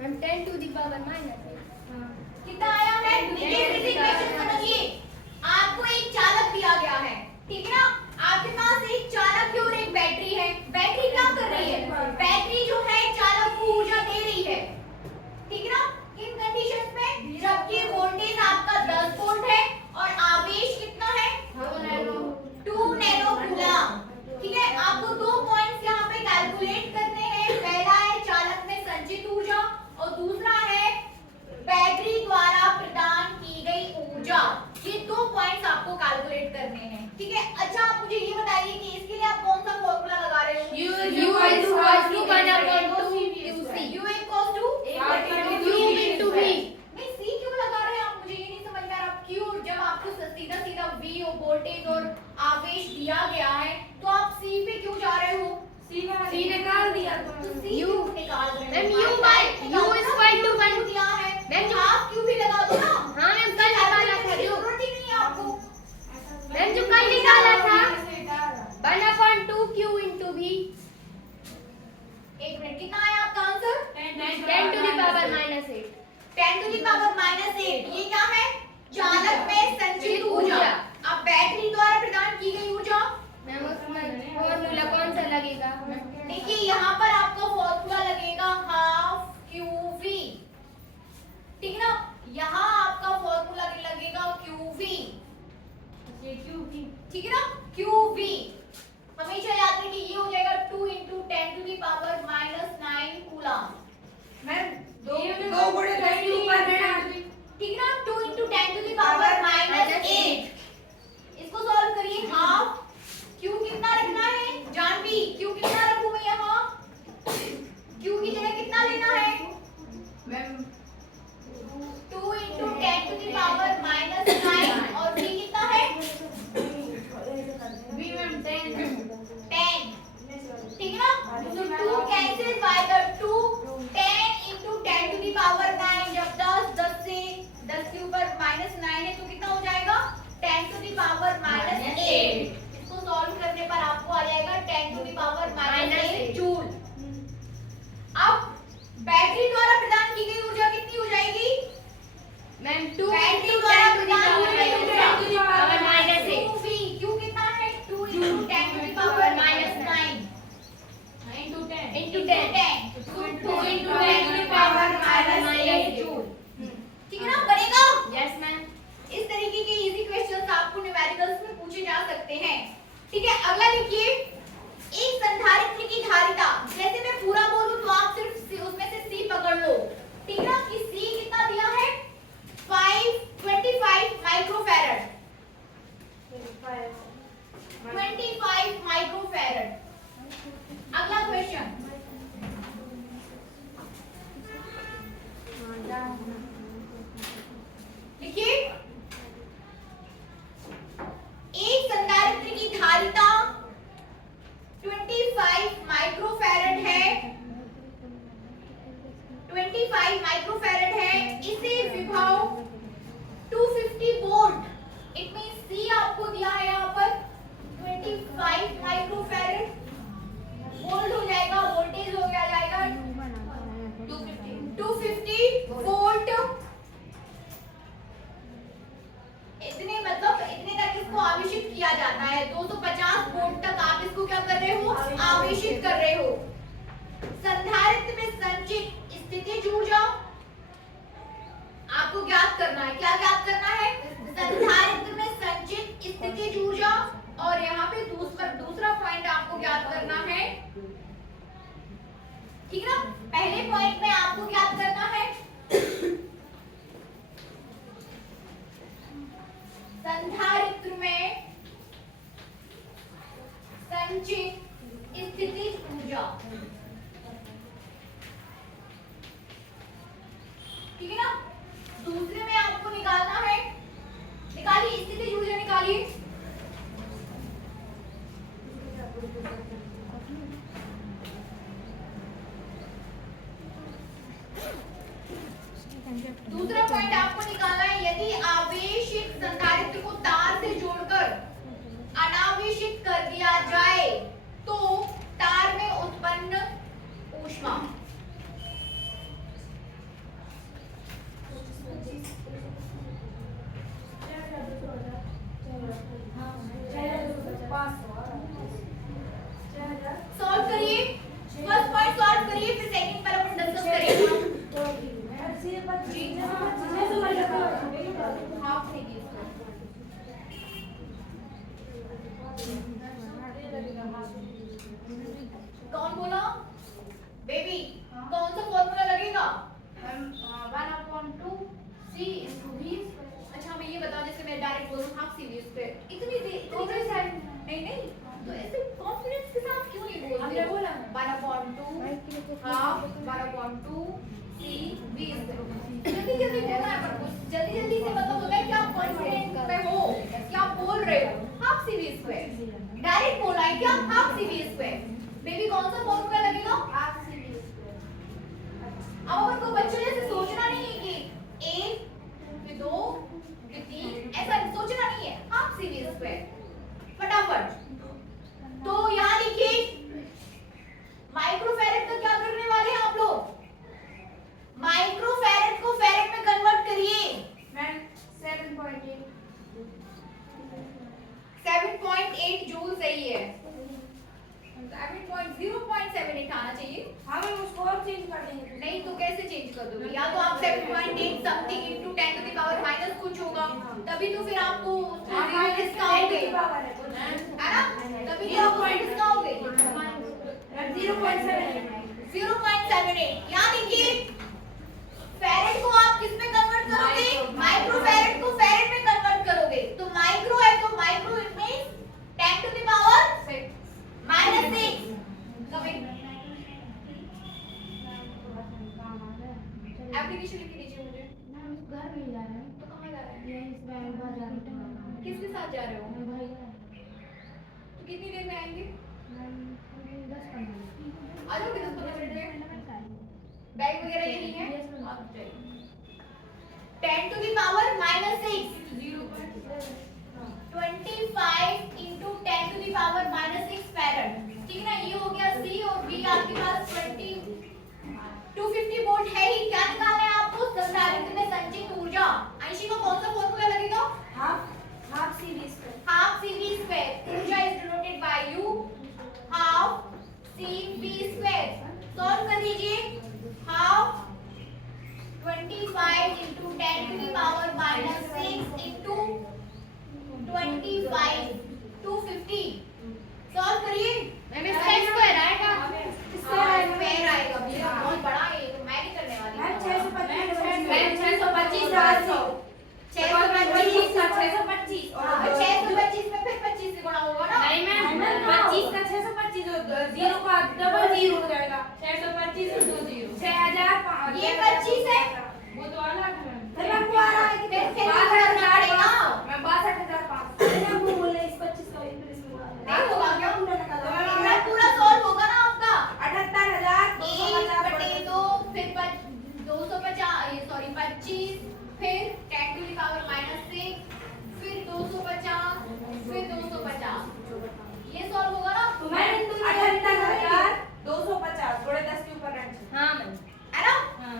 Ma'am 10 to the power minus 8। कितना आया है? देखिए फिर क्वेश्चन समझिए। आपको एक चालक दिया गया है, ठीक है ना? आपके पास एक चालक है और एक बैटरी है। बैटरी क्या कर रही है? बैटरी जो है चालक को ऊर्जा दे रही है, ठीक है ना? इन कंडीशंस में जबकि वोल्टेज आपका 10 वोल्ट है और आवेश कितना है? 2 नैनो कूलम। ठीक है, आपको दो पॉइंट्स यहाँ पे कैलकुलेट करने हैं। पहला है चालक में संचित ऊर्जा और दूसरा है बैटरी द्वारा प्रदान की गई ऊर्जा। ये दो पॉइंट्स आपको कैलकुलेट करने हैं, ठीक है? अच्छा, आप मुझे ये बताइए कि इसके लिए आप कौन सा फॉर्मूला लगा रहे हो? U equals to 1/2 QC। U equals to Q into V। नहीं, C क्यों लगा रहे हैं आप? मुझे ये नहीं समझ में आ रहा। Q जब आपको सीधा सीधा V और वोल्टेज और आवेश दिया गया है तो आप C पे क्यों जा रहे हो? C निकाल दिया तो C U क्यों निकाल रहे हो? Ma'am U is equal to 1 दिया है मैम तो आप क्यों भी लगा दो ना। हाँ मैम कल निकाला था जो जरूरत ही नहीं है आपको। मैम जो कल निकाला था 1/2 Q into V। एक मिनट, कितना आया आपका answer? 10 to the power minus 8। 10 to the power -8। ये क्या है? चालक में संचित ऊर्जा। अब बैटरी द्वारा प्रदान की गई ऊर्जा। मैम उसमें फॉर्मूला कौन सा लगेगा? देखिए यहाँ पर आपका फॉर्मूला लगेगा ½ QV, ठीक है ना? यहाँ आपका फॉर्मूला लगेगा QV, ठीक है ना? QV हमेशा याद रखिए, ये हो जाएगा 2 × 10 to the power -9 coulomb. Ma'am दो गुणे 10 के ऊपर है, ठीक है ना? 2 × 10 टू द पावर -8। इसको सॉल्व करिए। हाफ Q कितना रखना है? जानवी Q कितना रखूं मैं यहाँ? Q की जगह कितना लेना है? मैम 2 × 10 टू द पावर -9 और V कितना है? V मैम 10 ठीक है ना? तो 2 cancel by the 2 10 × 10 to the power 9। जब 10 से 10 के ऊपर -9 है तो कितना हो जाएगा? 10 टू द पावर -8। इसको सॉल्व करने पर आपको आ जाएगा 10 टू द पावर -8 जूल। अब बैटरी द्वारा प्रदान की गई ऊर्जा कितनी हो जाएगी? मैम 2 बैटरी द्वारा प्रदान की गई ऊर्जा पावर -8। QV Q कितना है? 2 × 10 to the power -9 into 10 into 10 2 into 10 to the power -8 joule. ठीक है ना? बनेगा? Yes ma'am. इस तरीके के इजी क्वेश्चंस आपको न्यूमेरिकल्स में पूछे जा सकते हैं, ठीक है? अगला देखिए, एक संधारित्र की धारिता। जैसे मैं पूरा बोलूं तो आप सिर्फ उसमें से C पकड़ लो, ठीक है ना? कि C कितना दिया है? 25 माइक्रोफैरड। 25 माइक्रोफैरड। अगला क्वेश्चन, देखिए, एक संधारित्र की धारिता 25 माइक्रोफैरड है। 25 माइक्रोफैरड है। इसे विभव 250 वोल्ट, इट मींस C आपको दिया है यहाँ पर 25 माइक्रोफैरड वोल्ट हो जाएगा, वोल्टेज हो गया जाएगा 250 वोल्ट। इतने मतलब इतने तक इसको आवेशित किया जाता है। 250 वोल्ट तक आप इसको क्या कर रहे हो? आवेशित कर रहे हो। संधारित्र में संचित स्थितिज ऊर्जा आपको ज्ञात करना है। क्या ज्ञात करना है? संधारित्र में संचित स्थितिज ऊर्जा। और यहाँ पे दूसरा पॉइंट आपको ज्ञात करना है, ठीक है ना? पहले पॉइंट में आपको ज्ञात करना है संधारित्र में संचित स्थितिज ऊर्जा, ठीक है ना? दूसरे में आपको निकालना है, निकालिए स्थितिज ऊर्जा, निकालिए। दूसरा पॉइंट आपको निकालना है, यदि आवेशित संधारित्र को तार से जोड़कर अनावेशित कर दिया जाए तो तार में उत्पन्न हाफ 1/2 सी वी स्क्वायर। जल्दी जल्दी बोलना है पर जल्दी जल्दी से मतलब होता है कि आप कॉन्फिडेंट में हो कि आप बोल रहे हो half C V square. Direct बोला है क्या half C V square. Baby कौन सा फॉर्मूला लगेगा हाफ सी वी स्क्वायर। अब अपन को बच्चों जैसे सोचना नहीं है कि 1 फिर 2 फिर 3 ऐसा सोचना नहीं है हाफ सी वी स्क्वायर। फटाफट तो यहाँ लिखिए माइक्रोफैरड का क्या करने वाले हैं आप लोग। माइक्रोफैरड को फैरड में कन्वर्ट करिए। मैम 7.8 जूल सही है। 0.78 आना चाहिए। हाँ मैम उसको और चेंज कर देंगे। नहीं तो कैसे चेंज कर दोगे। या तो आप 7.8 something into 10 to the power minus कुछ होगा तभी तो फिर आपको डिस्काउंट है ना, तभी तो आपको डिस्काउंट 0.78। यहाँ देखिए फैरड को आप किस में कन्वर्ट करोगे माइक्रोफैरड को फैरड में कन्वर्ट करोगे तो माइक्रो है तो micro it means 10 to the power minus 6। Application लिख के दीजिए मुझे। घर में जा रहे हैं तो कहाँ जा रहे हैं यही इस बाजार में किसके साथ जा रहे हो भैया तो कितनी देर में आएंगे 10-15 आ जाओगे 10-15 मिनट में बैग वगैरह यही है 10 to the power minus 6 25 into 10 to the power minus 6 farad. ठीक ना ये हो गया सी और बी आपके पास 250 वोल्ट है ही। क्या निकालना है आपको संधारित्र में संचित ऊर्जा। अंशी को कौन सा फॉर्मूला लगेगा half C V square half C V square. ऊर्जा is denoted by U half C V square. Solve कर दीजिए half 25 into 10 to the power minus 6 into 25 250। Solve करिए मैम इसका स्क्वायर आएगा स्क्वायर आएगा भैया बहुत बड़ा है ये तो मैं नहीं करने वाली। मैम 625 मैम 625 में फिर 25 से गुणा होगा ना। नहीं मैम 25 का 625 जो 0 का डबल 0 हो जाएगा 625 2 0 6000 ये 25 है वो तो अलग है फिर मैं को आ रहा है कि फिर करना पड़ेगा। मैं 62500 मैंने वो बोले इस 25 का इंग्लिश में नहीं होगा क्या इतना पूरा सॉल्व होगा ना आपका 78250 1/2 फिर 250 ये सॉरी 25 फिर 10 टू द पावर माइनस 6 फिर 250 फिर 250 ये सॉल्व होगा ना। मैंने 78250 थोड़े 10 के ऊपर रख हां मैम है ना हां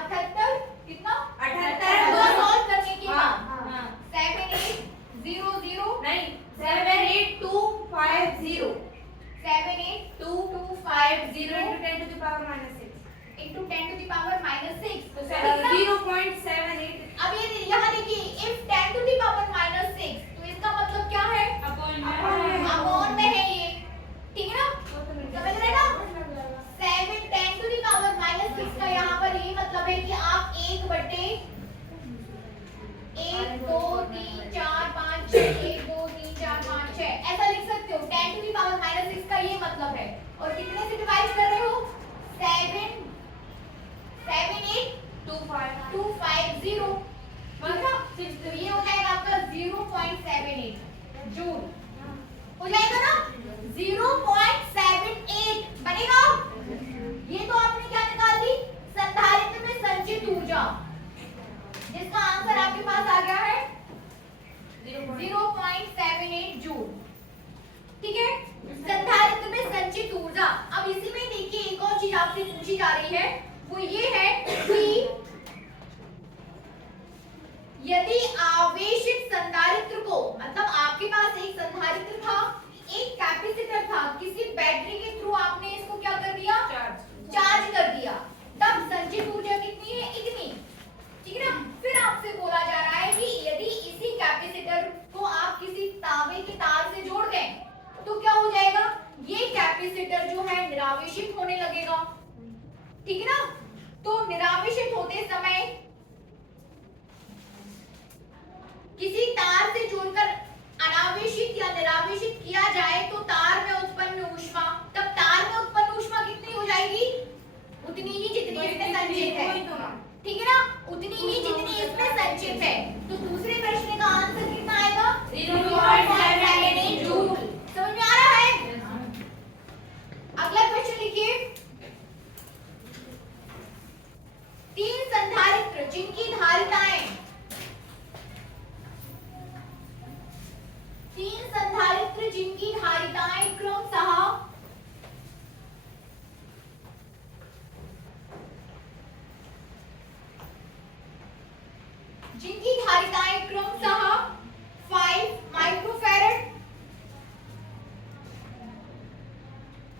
78 कितना 78 दो सॉल्व करने के बाद हां 7800 नहीं 78250 78250 into 10 to the power minus 6 into 10 to the power minus 6 तो ठीक ना? 0.78 अब ये यहाँ देखिए if 10 to the power minus 6 तो इसका मतलब क्या है अपॉन अपॉन में है ये ठीक है ना समझ रहे ना 7 10 to the power minus 6 का यहाँ पर ये मतलब है कि आप 1 2 3 4 5 6 1 2 3 4 5 6 ऐसा लिख सकते हो 10 to the power minus 6 का ये मतलब है और कितने से डिवाइड कर रहे हो 78250 मतलब तो ये हो जाएगा आपका 0.78 जूल हो जाएगा ना 0.78 बनेगा। ये तो आपने क्या निकाल दी संधारित्र में संचित ऊर्जा जिसका आंसर आपके पास आ गया है 0.78 जूल। ठीक है संधारित्र में संचित ऊर्जा। अब इसी में देखिए एक और चीज आपसे पूछी जा रही है वो ये है कि यदि आवेशित संधारित्र को मतलब आपके पास एक संधारित्र था एक कैपेसिटर था किसी बैटरी के थ्रू आपने इसको क्या कर दिया चार्ज कर दिया तब संचित ऊर्जा कितनी है इतनी। ठीक है ना फिर आपसे बोला जा रहा है कि यदि इसी कैपेसिटर को आप किसी तांबे के तार से जोड़ दें तो क्या हो जाएगा ये कैपेसिटर जो है निरावेशित होने लगेगा। ठीक है ना तो निरावेशित होते समय किसी तार से जोड़कर अनावेशित या निरावेशित किया जाए तो तार में उत्पन्न ऊष्मा तब तार में उत्पन्न ऊष्मा कितनी हो जिनकी धारिताएं क्रमशः 5 माइक्रोफैरड,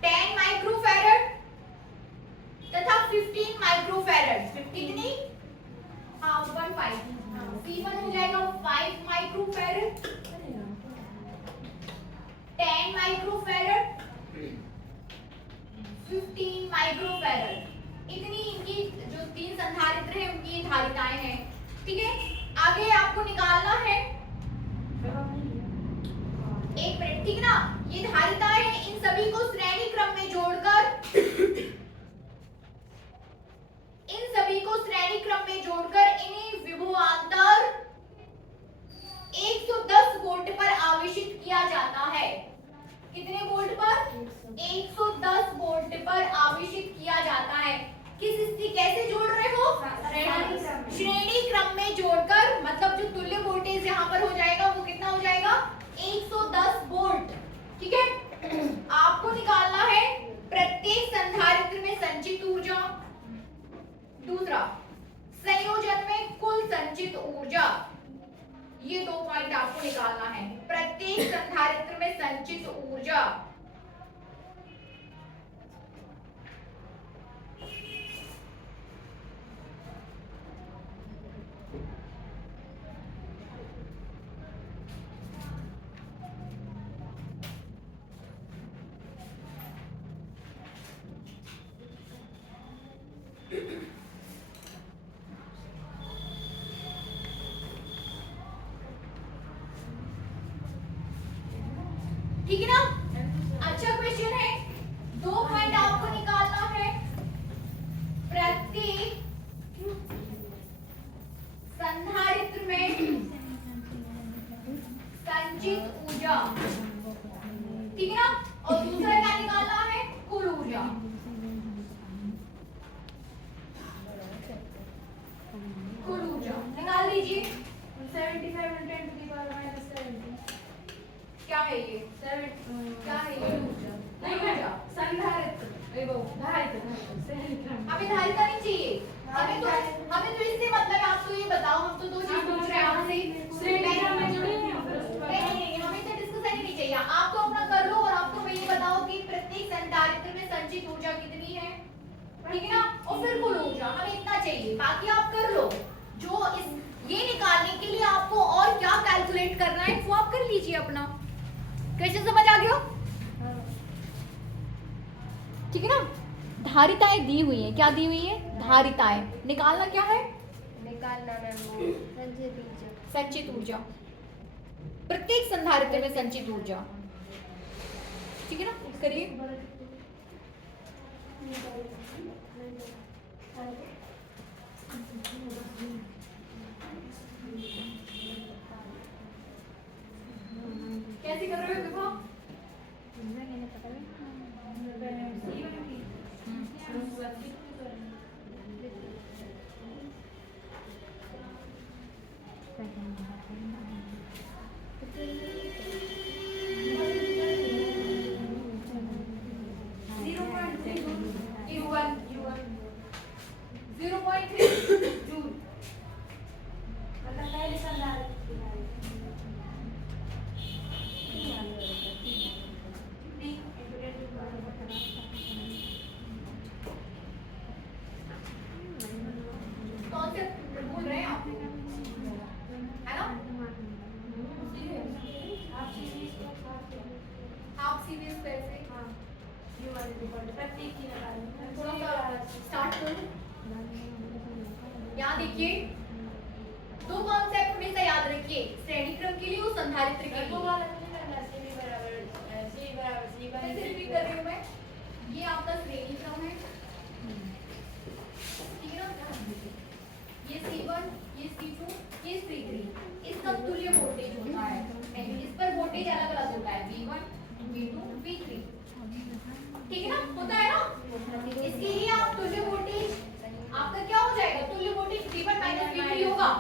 10 माइक्रोफैरड तथा 15 माइक्रोफैरड। कितनी? हाँ 15। C1 हो जाएगा 5 माइक्रोफैरड, 10 माइक्रोफैरड, 15 माइक्रोफैरड। इतनी इनकी जो 3 संधारित्र हैं उनकी धारिताएं हैं। ठीक है, आगे आपको निकालना है, एक मिनट, ठीक ना। ये धारिताएं हैं, इन सभी को श्रेणी क्रम में जोड़कर इन्हें विभवांतर 110 वोल्ट पर आवेशित किया जाता है। कितने वोल्ट पर? 110 वोल्ट पर आवेशित किया जाता है। किस स्थिति, कैसे जोड़ रहे हो? श्रेणी क्रम में जोड़कर, मतलब जो तुल्य वोल्टेज यहाँ पर हो जाएगा वो कितना हो जाएगा? 110 वोल्ट। ठीक है, आपको निकालना है प्रत्येक संधारित्र में संचित ऊर्जा। दूसरा, संयोजन में कुल संचित ऊर्जा। ये 2 पॉइंट आपको निकालना है। प्रत्येक संधारित्र में संचित ऊर्जा, ठीक है ना। अच्छा क्वेश्चन है, 2 पॉइंट आपको निकालना है। प्रत्येक संधारित्र में संचित ऊर्जा, ठीक है ना। और दूसरा क्या निकालना है? कुल ऊर्जा। कुल ऊर्जा निकाल लीजिए। 75 × 10⁻⁷ क्या है ये? क्या है ये? नहीं बेटा, संधारित्र वो धारित्र श्रेणी क्रम। हमें धारिता नहीं चाहिए, हमें तो इससे मतलब आपको ये बताओ, हम तो 2 चीज पूछ रहे हैं आपसे। श्रेणी क्रम में जुड़े हैं। नहीं, हमें तो डिस्कशन ही नहीं चाहिए। आप तो अपना कर लो और आप तो ये बताओ कि प्रत्येक संधारित्र में संचित ऊर्जा कितनी है, ठीक है ना। और फिर कुल ऊर्जा, हमें इतना चाहिए, बाकी आप कर लो। जो ये निकालने के लिए आपको और क्या कैलकुलेट करना है वो आप कर लीजिए अपना। क्वेश्चन समझ आ गया? ठीक है ना। धारिताएं दी हुई है, क्या दी हुई है? धारिताएं। निकालना क्या है? निकालना है वो संचित ऊर्जा। संचित ऊर्जा, प्रत्येक संधारित्र में संचित ऊर्जा, ठीक है ना। करिए। कैसे कर रहे हो देखो। यहाँ देखिए, 2 कॉन्सेप्ट हमेशा याद रखिए, श्रेणी क्रम के लिए और संधारित्र के लिए। कैसे रिपीट कर रही हूँ मैं? ये आपका श्रेणी क्रम है, ठीक है ना। ये C1, ये C2, ये C3, इसका तुल्य वोल्टेज होता है। नहीं, इस पर वोल्टेज अलग अलग होता है, V1, V2, V3, ठीक है ना, होता है ना। इसके लिए आप तुल्य वोल्टेज, आपका क्या हो जाएगा? तुल्य वोल्टेज V1 - V3 होगा।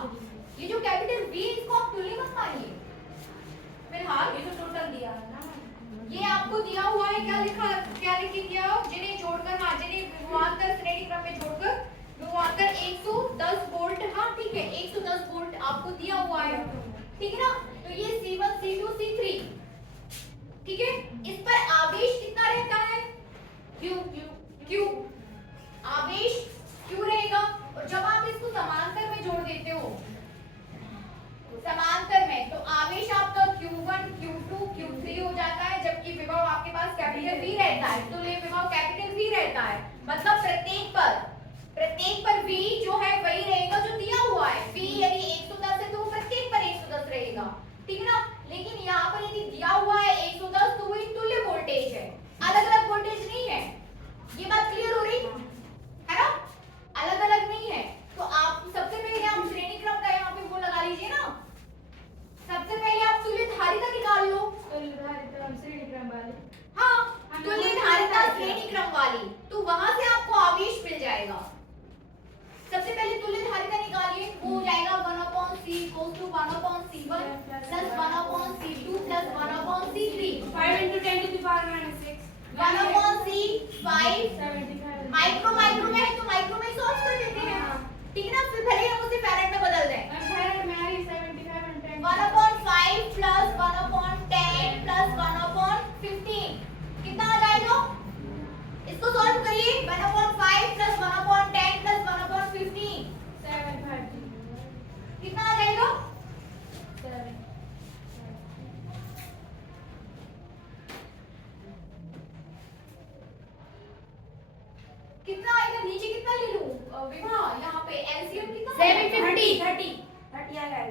ये जो कैपिटल V, इसको आप तुल्य मत मानिए फिलहाल। ये तो टोटल दिया है ना, ये आपको दिया हुआ है, क्या लिख के दिया हो? जिन्हें जोड़कर, हाँ, जिन्हें विभवांतर श्रेणी क्रम में जोड़कर विभवांतर अगर 110 वोल्ट, हाँ ठीक है 110 वोल्ट आपको दिया हुआ है, ठीक है ना, तो ये C1 C2 C3, ठीक है, इस पर आवेश कितना रहता है, Q, आवेश Q रहेगा। और जब आप इसको समांतर में जोड़ देते हो, समांतर में, तो आवेश आपका Q1 Q2 Q3 हो जाता है, जबकि विभव आपके पास कैपिटल V रहता है, तो ले विभव कैपिटल V रहता है, मतलब प्रत्येक पर V जो है वही रहेगा जो दिया हुआ है। V यदि 110 है तो वो प्रत्येक पर 110 रहेगा, ठीक है ना। लेकिन यहाँ पर यदि दिया हुआ है 110 तो वो एक तुल्य वोल्टेज है, अलग अलग वोल्टेज नहीं है। ये बात क्लियर हो रही है ना, अलग अलग नहीं है। तो आप सबसे पहले आप श्रेणी क्रम का यहाँ पे वो लगा लीजिए ना, सबसे पहले आप तुल्य धारिता निकाल लो। हाँ, तुल्य धारिता श्रेणी क्रम वाली, तो वहां से आपको आवेश मिल जाएगा। सबसे पहले तुल्य धारिता निकालिए, वो हो जाएगा 1/c equals to 1/c1 plus 1/c2 plus 1/c3। 5 into 10 to the power minus 6 1/c5 micro में है तो माइक्रो में सॉल्व कर देते हैं, ठीक है ना। फिर भले ही हम उसे फैरेड में बदल दें। 1/5 plus 1/10 plus 1/15 कितना आ जाएगा, इसको सॉल्व करिए। 1/5 plus 1/10 plus 1/15 कितना आ जाएगा, 7। कितना आएगा, नीचे कितना ले लूं विभा, यहाँ पे एलसीएम कितना 30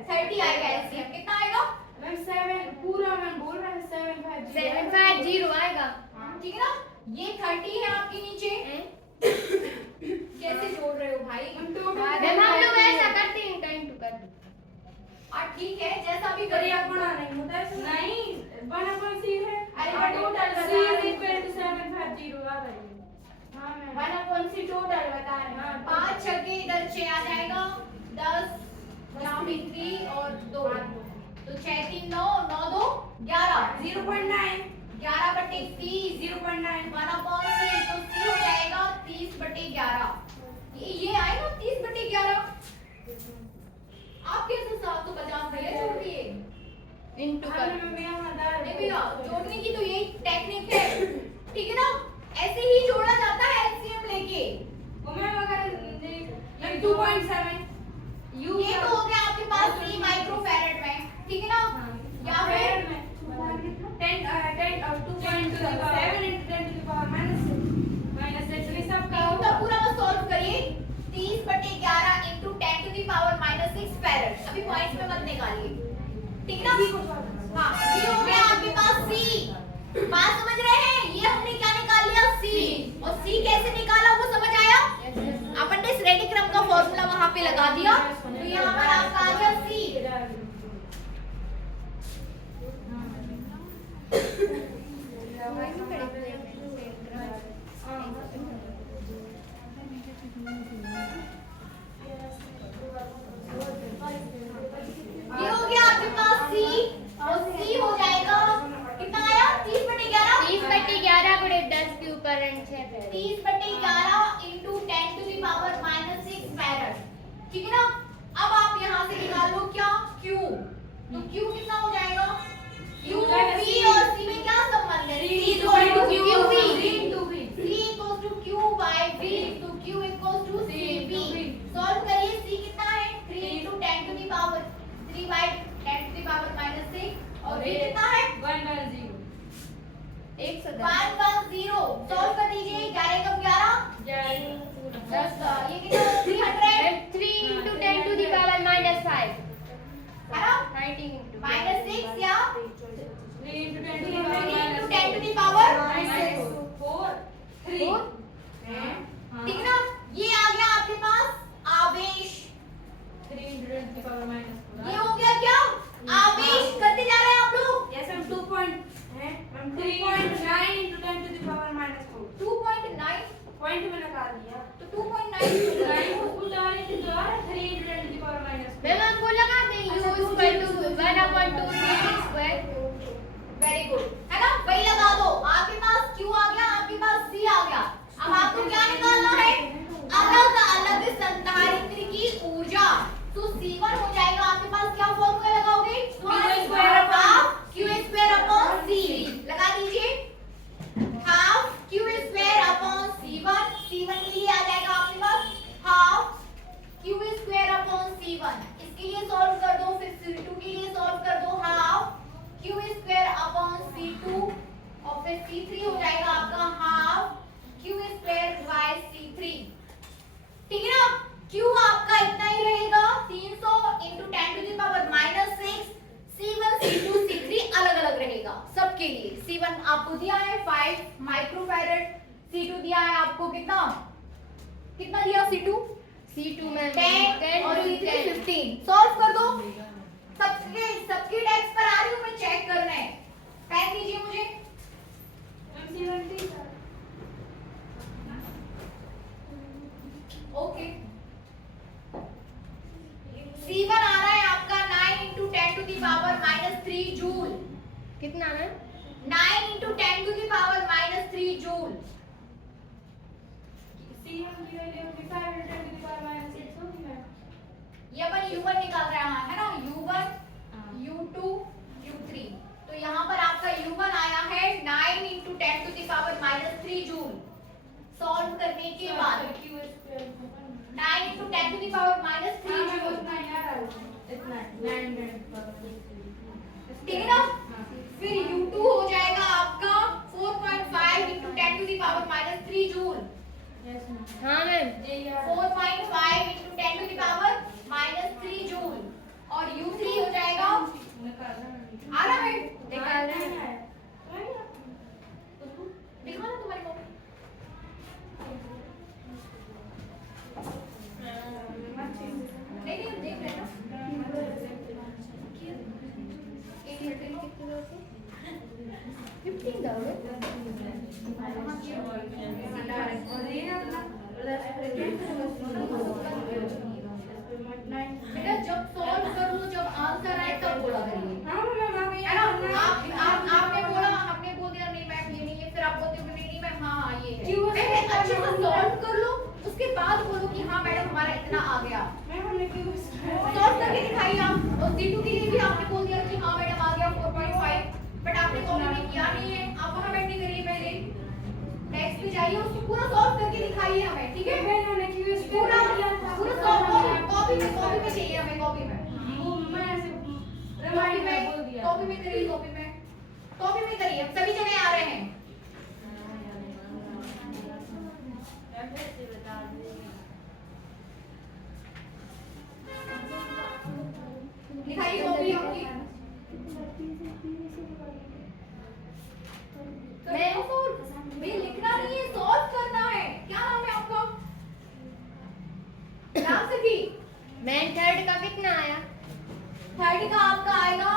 30 आएगा एलसीएम, कितना आएगा मैम 7 पूरा मैम बोल रहा है 750 750 आएगा। ठीक है ना। ये 30 है आपके नीचे, कैसे जोड़ रहे हो भाई, मैम हम लोग ऐसा करते हैं, टाइम टू कर दो। ठीक है, जैसा भी करिए करिए। बना नहीं होता है नहीं 1/c है, अरे total c is equal to 750 आ गई। हां मैम 1/c टोटल बता रहे हैं। 5 छक्के इधर 6 आ जाएगा, 10 यहाँ पे 3 और 2, तो 6 3 9 9 2 11 0.9 11/30 0.9 1/3 तो c हो जाएगा 30/11। ये आएगा 30/11। आप कैसे 750 भैया जोड़ दिए, इनटू कर में मैं हमारा नहीं भैया जोड़ने की तो यही टेक्निक है, ठीक है ना। ऐसे ही जोड़ा जाता है एलसीएम लेके। और मैम अगर मैम 2.7 ये तो हो गया आपके पास 3 माइक्रोफैरेड में, ठीक है ना। या फिर 2.7 into 10 to the power minus 6 ये सब का तो पूरा बस सॉल्व करिए। 30/11 into 10 to the power minus 6 farad. अभी पॉइंट्स में मत निकालिए, ठीक है ना। हाँ, ये हो गया आपके पास C। बात समझ रहे हैं, ये हमने क्या निकाल लिया C, और C कैसे निकाला वो समझ आया। अपन ने श्रेणी क्रम का फॉर्मूला वहां पे लगा दिया, तो यहाँ पर आपका आ गया C। ये हो गया आपके पास C, और C हो जाएगा कितना आया 30/11 30/11 गुणे 10 के ऊपर 6 है। 30/11 into 10 to the power minus 6 farad, ठीक है ना। अब आप यहाँ से निकाल लो क्या Q, तो Q कितना हो जाएगा, Q V और C में क्या संबंध है, C equals to QV, C equals to Q by V, तो Q equals to CV। Solve करिए, C कितना है 3 into 10 to the power 3 by 10 to the power minus 6, और V कितना है 110 110। सॉल्व कर दीजिए, 11 कम 11 10 ये कितना 300 3 into 10 to the power minus 5 है ना, 19 into minus 6 या 3 into 10 to 3 the power into 10 to the power 4 3 ठीक है ना। ये आ गया आपके पास आवेश, 3 into 10 to the power minus 4 ये हो गया क्या आवेश, करते जा रहे हैं आप लोग। yes हम 2 point है हम 3.9 into 10 to the power minus 4 2.9 point में निकाल दिया तो 2.9 9 उसको डालने के द्वारा 3 into 10 to the power minus 4 ma'am आपको लगा दें u equal to 1/2 square. Very good, है ना, वही लगा दो। आपके पास Q आ गया, आपके पास C आ गया। अब आपको क्या निकालना है, अलग अलग संधारित्र C1 के लिए आ जाएगा आपके पास half q square upon C1। इसके लिए सॉल्व कर दो, फिर C2 के लिए सॉल्व कर दो half q square upon C2 और फिर C3 हो जाएगा आपका half q square by C3। ठीक है ना। q आपका इतना ही रहेगा 300 into 10 to the power -6। C1 C2 C3 अलग अलग रहेगा सबके लिए। C1 आपको दिया है 5 माइक्रोफैरड, C2 दिया है आपको कितना कितना दिया C2 C2 में 10 और C3 15। सॉल्व कर दो। सबकी डेस्क पर आ रही हूँ मैं, चेक करना है। पेन दीजिए मुझे। ओके C1 आ रहा है आपका 9 into 10 to the power -3 joule. कितना है? 9 into 10 to the power -3 joule. ये अपन U1 निकाल रहे हैं है ना, U1 U2 U3। तो यहाँ पर आपका U1 आया है 9 into 10 to the power -3 joule. Solve करने के बाद 9 into 10 to the power -3 joule. ठीक है ना। फिर U2 हो जाएगा आपका 4.5 into 10 to the power -3 जूल। हाँ ma'am 4.5 into 10 to the power -3 जूल। और U3 हो जाएगा आ रहा है निकाल रहे हैं। दिखा ना तुम्हारे को। नहीं देख रहे ना। एक मटेरियल कितने दोगे? 15 दोगे? बेटा जब सॉल्व कर लो, जब आंसर आए तब बोला करिए है ना। आपने बोला, हमने बोल दिया नहीं मैम ये नहीं है, फिर आप बोलते हो नहीं मैम हाँ ये है। पहले अच्छे से सॉल्व कर लो, उसके बाद बोलो कि हाँ मैडम हमारा इतना आ गया। सॉल्व करके दिखाइए आप। और C2 के लिए भी आपने बोल दिया कि हाँ मैडम आ गया 4.5, बट आपने कॉपी में किया नहीं है। आप वहाँ बैठने करिए, पहले नेक्स्ट पे जाइए, उसको पूरा सॉल्व करके दिखाइए हमें। ठीक है पूरा पूरा सॉल्व कॉपी में चाहिए हमें, कॉपी में करिए, कॉपी में करिए। सभी जगह आ रहे हैं। दिखाइए कॉपी आपकी। मैं लिखना नहीं है, सॉल्व करना है। क्या नाम है आपका? नाम से भी मैम थर्ड का कितना आया? थर्ड का आपका आएगा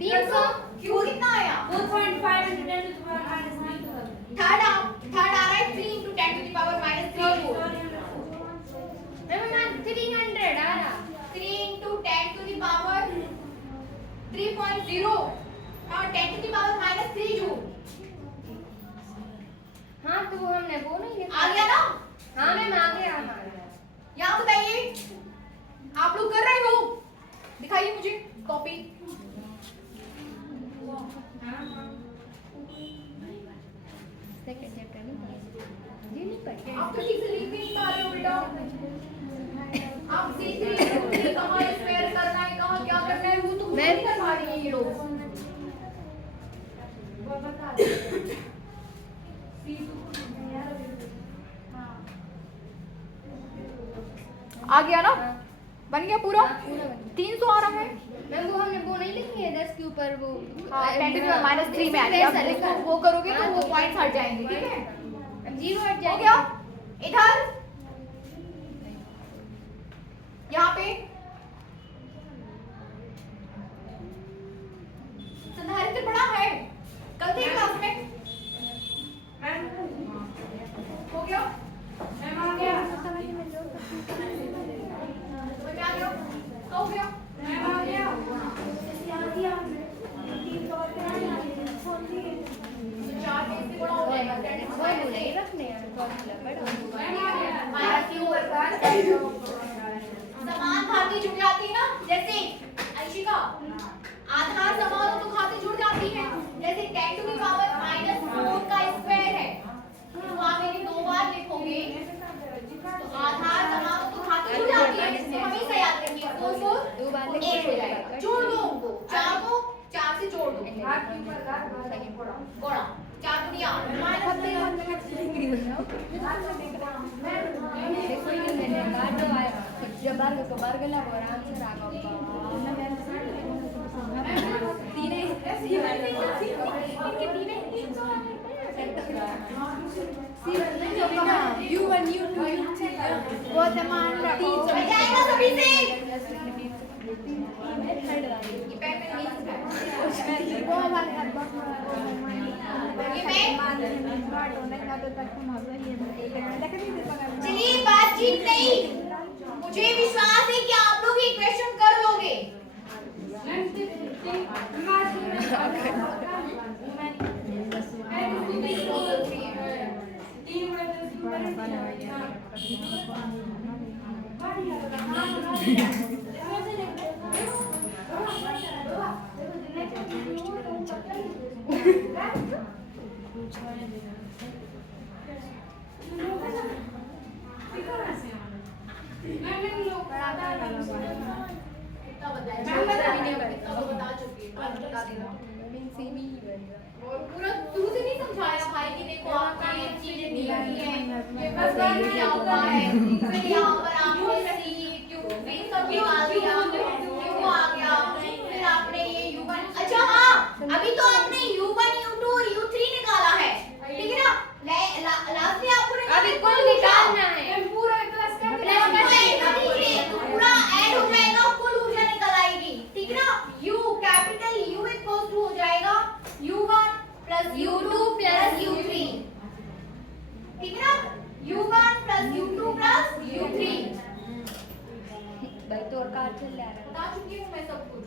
300। क्यों कितना आया? 4.5 into 10 to the power -3। Third आ रहा है 3 into 10 to the power -3 joule. Ma'am 300 आ रहा। 3 into 10 to the power 3.0 और 10 to the power -3 जूल। हाँ तो वो हमने वो नहीं लिखा। आ गया ना। हाँ मैम आ गया हमारा। यहाँ बताइए आप लोग कर रहे हो, दिखाइए मुझे कॉपी। सेकंड चैप्टर नहीं पढ़ा जी, नहीं पढ़ा। आप तो ठीक से लिख भी नहीं पा रहे हो बेटा। आप C3 कहाँ स्क्वायर करना है, कहाँ क्या करना है, वो तो खुद नहीं कर पा रही है ये लोग। आ गया ना, बन गया पूरा। 300 आ रहा है। मैम वो हमने वो नहीं लिखी है 10 के ऊपर वो 10 to the power -3 में आ गया। वो करोगे तो वो पॉइंट्स हट जाएंगे। ठीक है, अब 0 हट हो जाएगा। गया। इधर यहाँ पे संधारित्र पढ़ा है कल थे क्लास में। हो गया आ गया। बचा लो। हो गया आ गया। चार पेज से बड़ा हो जाएगा। वो नहीं रखने हैं फॉर्मूला पढ़ा। माइनस क्यू वर्ग समान घाती जुड़ जाती है ना, जैसे अंशिका आधार समान हो तो घाती जुड़ जाती है। जैसे 10 to the power -4 का स्क्वायर है, तो आप यदि दो बार लिखोगे देखो ये मैंने काटो आया जब बार गला और आंसर आ गया तीन इनके U1 U2 U3 वो तमाम हो जाएगा सभी से वो हमारे चलिए बातचीत नहीं, मुझे विश्वास है कि आप लोग ये क्वेश्चन कर लोगे। और पूरा शुरू से नहीं समझाया भाई कि देखो आपको ये चीजें दी गई हैं, ये बस क्या हुआ है, फिर यहाँ पर आपने सी क्यों भी सब निकाल दिया, क्यों आ गया, फिर आपने ये U1 अच्छा हाँ अभी तो आपने U1 U2 और U3 निकाला है, ठीक है ना? लास्ट में आपको अभी कुल निकालना है पूरा प्लस का तो पूरा ऐड हो जाएगा, कुल ऊर्जा निकल आएगी, ठीक है ना? U capital U equals to हो जाएगा U1 plus U2 plus U3, ठीक है ना? U1 plus U2 plus U3 भाई तो और कार चल रहा है बता चुकी हूँ मैं सब कुछ।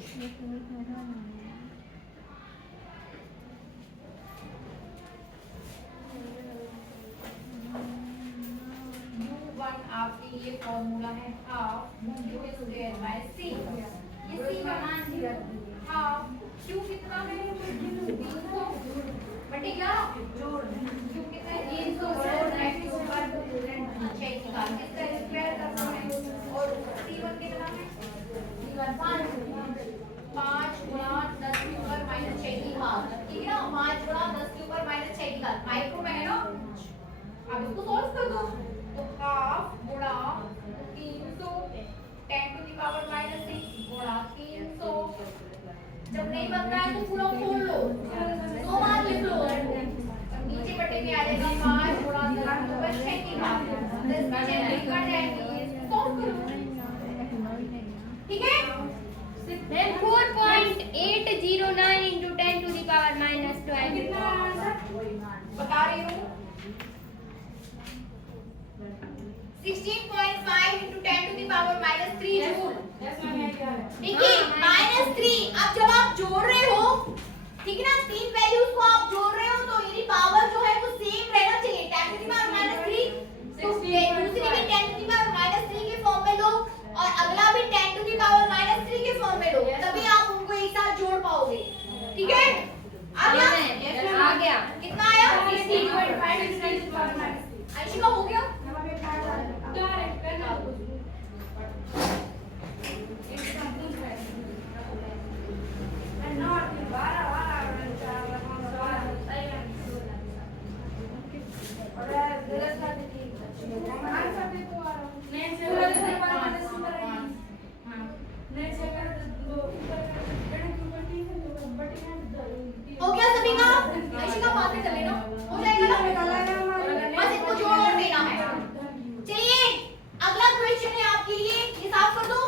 U1 आपके लिए फॉर्मूला है half U square by C, ये C का मान हाफ Q कितना है 300 बटेगा जोड़ Q कितना है 300 जोड़ नेक्स्ट ऊपर 6 का किसका स्क्वायर करना है और C1 कितना है C1 5 गुणा 10 के ऊपर माइनस 6 की घात, ठीक है ना? 5 गुणा 10 के ऊपर माइनस 6 की घात माइक्रो में है ना? अब इसको सॉल्व कर दो तो हाफ गुणा 300 10 टू द पावर माइनस 6 गुणा 300, जब नहीं बन रहा है तो पूरा खोल लो, 2 बार लिख लो, नीचे बटे में आ जाएगा 5 गुणा 10 के ऊपर 6 की घात, 10 में 6 कट जाएंगे, सॉल्व करो, ठीक है? Ma'am 4.809 into 10 to the power minus 12 बता रही हूँ 16.5 into 10 to the power minus 3 joule, ठीक है? -3 अब जब आप जोड़ रहे हो, ठीक है ना? तीन वैल्यूज को आप जोड़ रहे हो तो इनकी पावर जो है वो सेम रहना चाहिए, 10 to the power -3 तो दूसरी भी 10 to the power -3 के फॉर्म में लो और अगला भी 10 to the power -3 के फॉर्म में लो, तभी आप उनको एक साथ जोड़ पाओगे, ठीक है? आ गया कितना आया 16.5 आयशिका हो गया? हो गया सभी का? आयशिका बाद में कर लेना, हो जाएगा ना? बस इसको जोड़ और देना है। चलिए अगला क्वेश्चन है आपके लिए, ये साफ कर दो।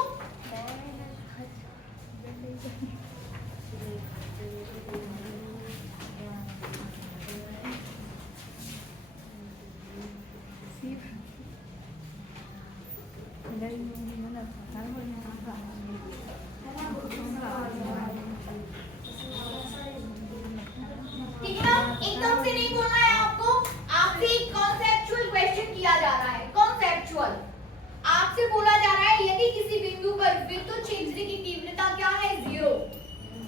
ठीक है ना? एकदम से नहीं बोलना है आपको, आपसे एक कॉन्सेप्चुअल क्वेश्चन किया जा रहा है, कॉन्सेप्चुअल आपसे बोला जा रहा है यदि किसी बिंदु पर विद्युत क्षेत्र की तीव्रता क्या है 0,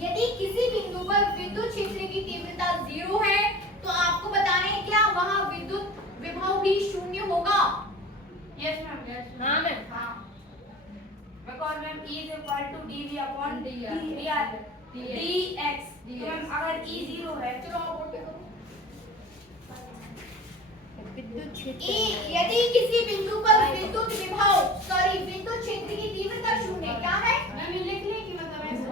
यदि किसी बिंदु पर विद्युत क्षेत्र की तीव्रता 0 है तो आपको बताना है क्या वहां विद्युत विभव भी शून्य होगा? यस मैम, यस हाँ मैम, हाँ because ma'am E is equal to dV upon dx, तो मैम अगर E 0 है चलो आप बोल पे करो। विद्युत क्षेत्र E यदि किसी बिंदु पर विद्युत विभव विद्युत क्षेत्र की तीव्रता शून्य क्या है? मैम ये लिख ले कि मतलब ऐसे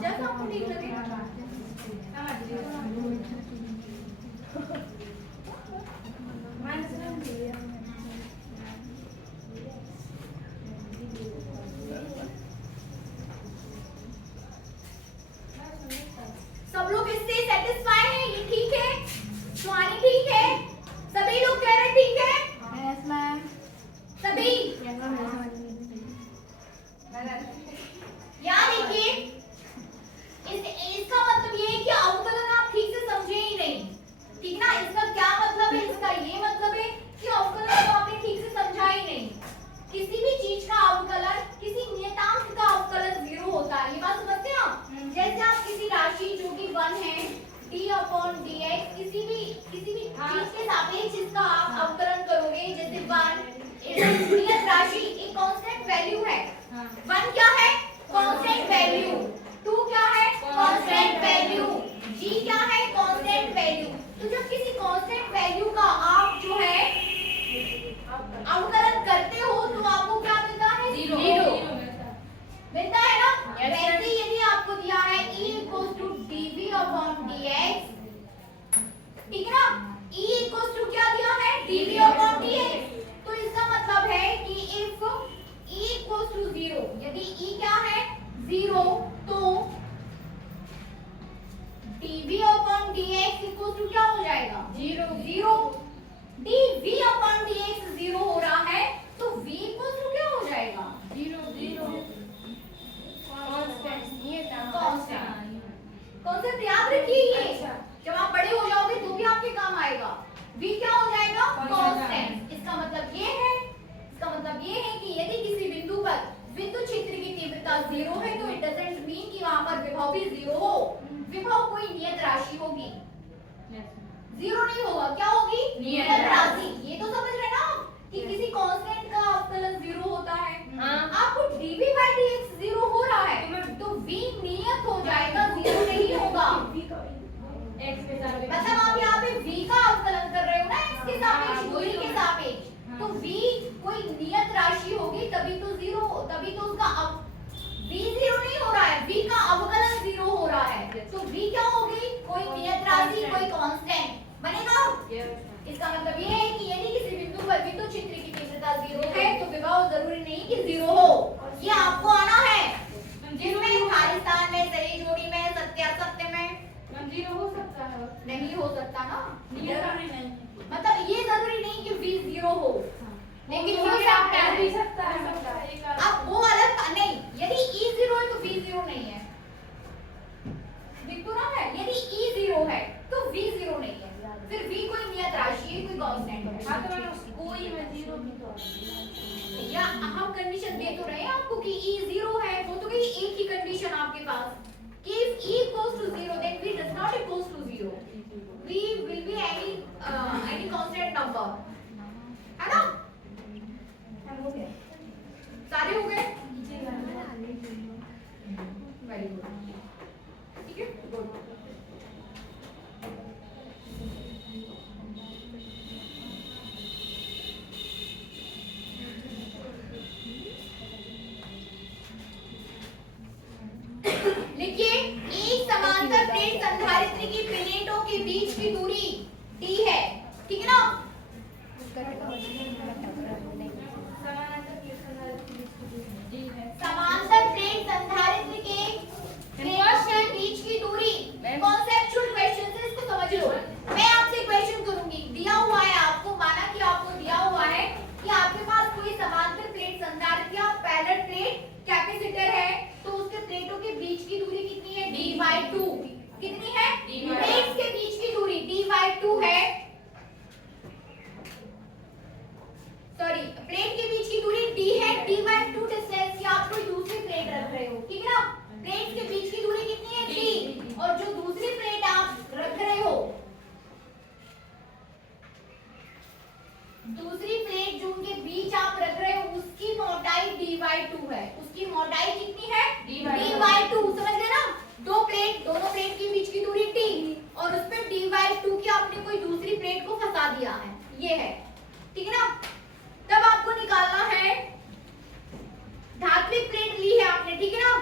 जैसा आपको ठीक लगे। सब लोग इससे सेटिस्फाई हैं? ये ठीक है? सुहानी ठीक है? सभी लोग कह रहे ठीक है? यस मैम सभी याद देखिए, इसका मतलब ये है कि अवकलन आप ठीक से समझे ही नहीं, ठीक ना? इसका क्या मतलब है? इसका ये मतलब है कि अवकलन को आपने ठीक से समझा ही नहीं। किसी भी चीज का अवकलन, किसी नियतांक का अवकलन 0 होता है, ये बात समझते हैं आप? जैसे आप किसी राशि जो कि 1 है d/dx किसी भी चीज के सापेक्ष इसका आप अवकलन करोगे, जैसे 1 नियत राशि एक कांस्टेंट वैल्यू है। 1 क्या है? Constant value. 2 क्या है? Constant value. g क्या है? Constant value. तो जब किसी कांस्टेंट वैल्यू का आप जो है अवकलन करते हो तो आपको क्या मिलता है? 0 मिलता है ना? वैसे यदि आपको दिया है E dV/dx, ठीक है ना? E क्या दिया है? dV/dx। तो इसका मतलब है कि if E 0, यदि E क्या है? 0, तो dV/dx क्या हो जाएगा? 0। dV/dx 0 हो रहा है तो V क्या हो जाएगा? 0 कॉन्सेप्ट याद रखिए ये। जब आप बड़े हो जाओगे तो भी आपके काम आएगा। V क्या हो जाएगा? कांस्टेंट। इसका मतलब ये है कि यदि किसी बिंदु पर विद्युत क्षेत्र की तीव्रता 0 है तो इट डजंट मीन कि वहां पर विभव भी 0 हो। विभव कोई नियत राशि होगी, 0 नहीं होगा। क्या होगी? नियत राशि। ये तो समझ रहे ना कि किसी कांस्टेंट का अवकलन 0 होता है। आपको dV/dx 0 हो रहा है तो V नियत हो जाएगा, 0 नहीं होगा। मतलब आप यहाँ पे V का अवकलन कर रहे हो ना, x के सापेक्ष, दूरी के सापेक्ष, तो V कोई नियत राशि होगी तभी तो उसका V 0 नहीं हो रहा है, V का अवकलन 0 हो रहा है। तो V क्या होगी? कोई नियत राशि, कोई कांस्टेंट बनेगा। इसका मतलब ये है कि यदि किसी बिंदु पर विद्युत क्षेत्र की तीव्रता 0 है तो विभव जरूरी नहीं कि 0 हो। ये आपको आना है, जिसमें खालिस्तान में, सही जोड़ी में, सत्यासत्य में 0 हो सकता है, नहीं हो सकता ना। जरूरी नहीं। मतलब ये जरूरी नहीं कि V 0 हो, लेकिन हो सकता है। अब वो अलग नहीं, यदि E 0 है तो V 0 नहीं है, दिख तो रहा है। यदि E 0 है तो V 0 नहीं है, फिर V कोई नियत राशि है, कोई कांस्टेंट है। कोई में 0 भी तो या हम कंडीशन दे तो रहे हैं आपको कि E 0 है, वो तो गई एक ही कंडीशन आपके पास कि if E equals to 0 then V does not equals to 0. V will be any constant number, है ना? सारे हो गए? वेरी गुड, ठीक है, गुड। लिखिए, एक समांतर प्लेट संधारित्र की प्लेटों के बीच की दूरी d है, ठीक है ना? समांतर प्लेट संधारित्र के प्लेटों के बीच की दूरी, कॉन्सेप्चुअल क्वेश्चन है, इसको समझ लो। मैं आपसे क्वेश्चन करूंगी, दिया हुआ है आपको, माना कि आपको दिया हुआ है कि आपके पास कोई समांतर प्लेट संधारित्र या पैरेलल प्लेट कैपेसिटर है, तो उसके प्लेटों के बीच की दूरी कितनी है? d/2। कितनी है? प्लेट्स के बीच की दूरी d/2 है। सॉरी, प्लेट के बीच की दूरी d है, d/2 डिस्टेंस की आप कोई दूसरी प्लेट रख रहे हो, ठीक है ना? प्लेट्स के बीच की दूरी कितनी है? d। और जो दूसरी प्लेट आप रख रहे हो, दूसरी प्लेट जो उनके बीच आप रख रहे हो, उसकी मोटाई d/2 है। उसकी मोटाई कितनी है? d/2। समझ गए ना? दोनों प्लेट के बीच की दूरी t और उस पे d/2 की आपने कोई दूसरी प्लेट को फंसा दिया है, ये है, ठीक है ना। तब आपको निकालना है धात्विक प्लेट ली है आपने, ठीक है ना।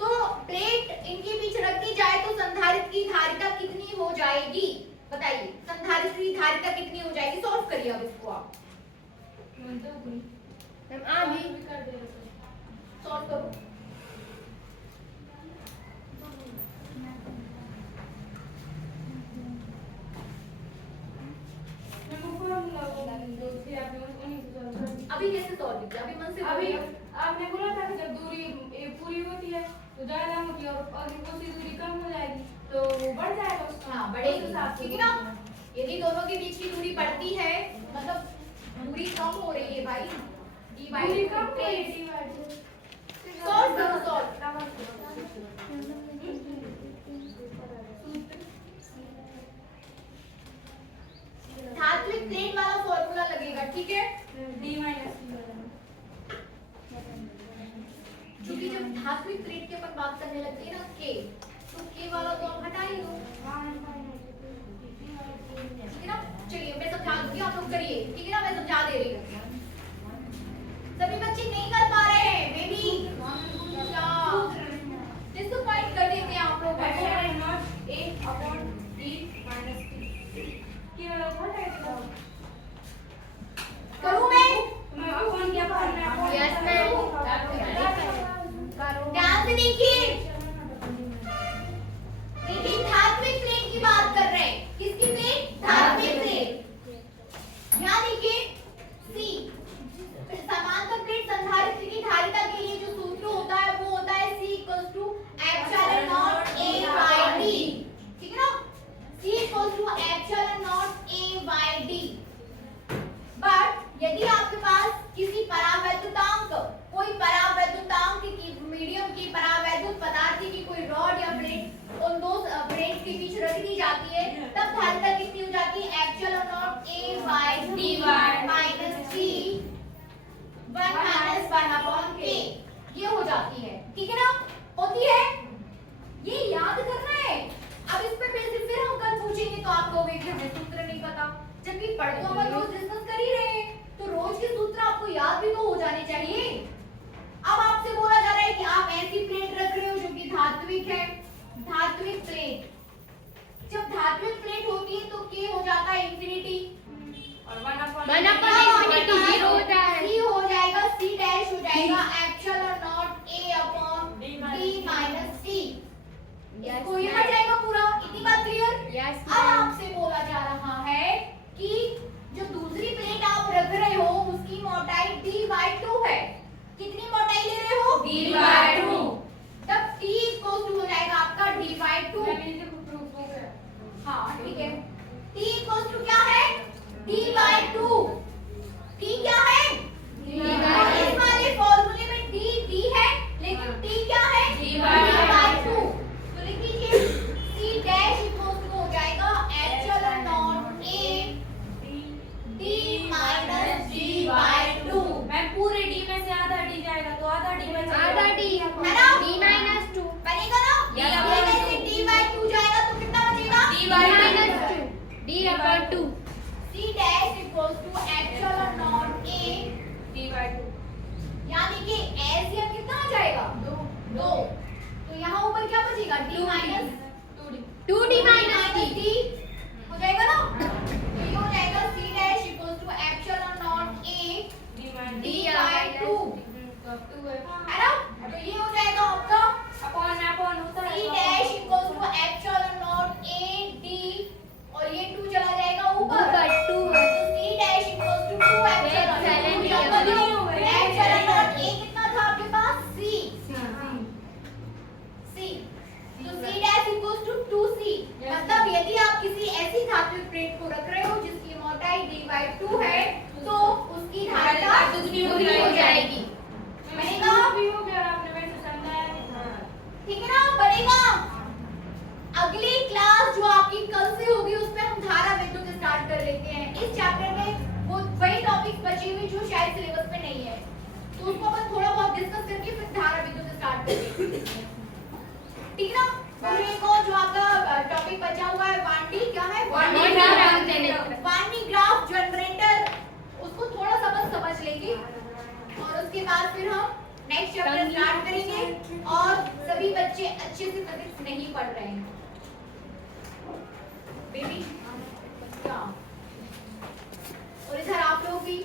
तो प्लेट इनके बीच रख दी जाए तो संधारित्र की धारिता कितनी हो जाएगी, बताइए। संधारित्र की धारिता कितनी हो जाएगी, सॉल्व करिए अब इसको आप। मैम आ भी सॉल्व करो। अभी कैसे सॉल्व किया, अभी मन से अभी बोलिए। आपने बोला था कि जब दूरी पूरी होती है तो ज्यादा होती है और उसी दूरी कम हो जाएगी तो वो बढ़ जाएगा उसका। हाँ बढ़ेगी, ठीक है ना। यदि दोनों के बीच की दूरी बढ़ती है, मतलब दूरी कम हो रही है भाई, दूरी कम हो रही है, सॉल्व करो, सॉल्व। धात्विक प्लेट वाला फॉर्मूला लगेगा, ठीक है। d माइनस क्योंकि जब धात्विक प्लेट की अपन बात करने लगते हैं ना के, तो के वाला तो आप हटा ही दो, ठीक है ना। चलिए मैं समझा दूंगी, आप लोग करिए, ठीक है ना। मैं समझा दे रही हूँ, सभी बच्चे नहीं कर पा रहे हैं, मे बी डिसअपॉइंट कर देते हैं आप लोग। Not a upon d minus t की वाला हो जाएगा। करूँ मैं अपॉन क्या करना है? यस मैम ध्यान से देखिए, देखिए धात्विक प्लेट की बात कर रहे हैं। किसकी प्लेट, धात्विक प्लेट। यहाँ देखिए C, समांतर प्लेट संधारित्र की धारिता के लिए जो सूत्र होता है वो होता है C equals to epsilon naught A by D, ठीक है ना। C equals to epsilon naught A by D। But यदि आपके पास किसी परावैद्युतांक, कोई परावैद्युतांक की मीडियम की परावैद्युत पदार्थ की कोई रॉड या प्लेट उन दो प्लेट के बीच रख दी जाती है, तब धारिता कितनी हो जाती है, epsilon naught A by D minus T 1 minus 1 upon K, ये हो जाती है, ठीक है ना। होती है, ये याद करना है। अब इस पे फिर हम कल पूछेंगे तो आप कहोगे कि हमें सूत्र नहीं पता, जबकि पढ़ तो अपन रोज डिस्कस कर ही रहे हैं, तो रोज के सूत्र आपको याद भी तो हो जाने चाहिए। अब आपसे बोला जा रहा है कि आप ऐसी प्लेट रख रहे हो जो कि धात्विक है, धात्विक प्लेट। जब धात्विक प्लेट होती है तो के हो जाता है इंफिनिटी और 1 अपॉन जीरो होता है। C हो जाएगा, C डैश हो जाएगा epsilon naught A upon D minus T। इसको ये हट जाएगा पूरा, इतनी बात क्लियर। यस अब आपसे बोला जा रहा है कि जो दूसरी प्लेट आप रख रहे हो उसकी मोटाई d/2 है। कितनी मोटाई ले रहे हो, d/2। तब T इक्वल टू हो जाएगा आपका d/2। प्रूफ हो गया। हाँ ठीक है, T इक्वल टू क्या है, d/2। T क्या है, इस वाले फॉर्मूले में D है, लेकिन T क्या है, d/2। तो लिख दीजिए C डैश इक्वल टू हो जाएगा epsilon naught A D minus d/2। मैं पूरे d में से आधा d जाएगा तो आधा d बचेगा। आधा d है ना, d-2 बनेगा ना। ये ये में से d/2 जाएगा तो कितना बचेगा, d-2 C dash equal to epsilon naught A d/2। यहाँ देखिए S या कितना आ जाएगा, 2। तो यहाँ ऊपर क्या बचेगा, d minus 2d minus d हो जाएगा ना। तो ये हो जाएगा C dash equal to epsilon naught A d/2, है ना। तो ये हो जाएगा आपका अपॉन होता है C dash equal to epsilon naught A D, और ये 2 चला जाएगा ऊपर, ऊपर 2 तो C dash equal to 2 epsilon naught A कितना था आपके पास, C। तो C dash equal to 2C। मतलब यदि आप किसी ऐसी धात्विक प्लेट को रख रहे हो जिसकी मोटाई d/2 है तो उसकी धारिता दुगनी दुगनी हो जाएगी, बनेगा, भी हो गया। आपने वैसे समझाया नहीं। ठीक है ना, बनेगा। अगली क्लास जो आपकी कल से होगी उसमें हम धारा विद्युत स्टार्ट कर लेते हैं। इस चैप्टर में वो वही टॉपिक बची हुई जो शायद सिलेबस में नहीं है, तो उसको अपन थोड़ा बहुत डिस्कस करके फिर धारा विद्युत स्टार्ट करेंगे, ठीक है ना। और एक और जो आपका टॉपिक बचा हुआ है वांडी, क्या है, Van de Graaff generator. Van de Graaff generator next chapter start करेंगे और सभी बच्चे अच्छे से फिजिक्स नहीं पढ़ रहे हैं बेबी क्या और इधर आप लोग भी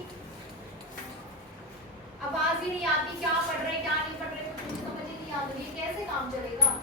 आवाज ही नहीं आती क्या पढ़ रहे क्या नहीं पढ़ रहे कुछ समझ ही नहीं आता ये कैसे काम चलेगा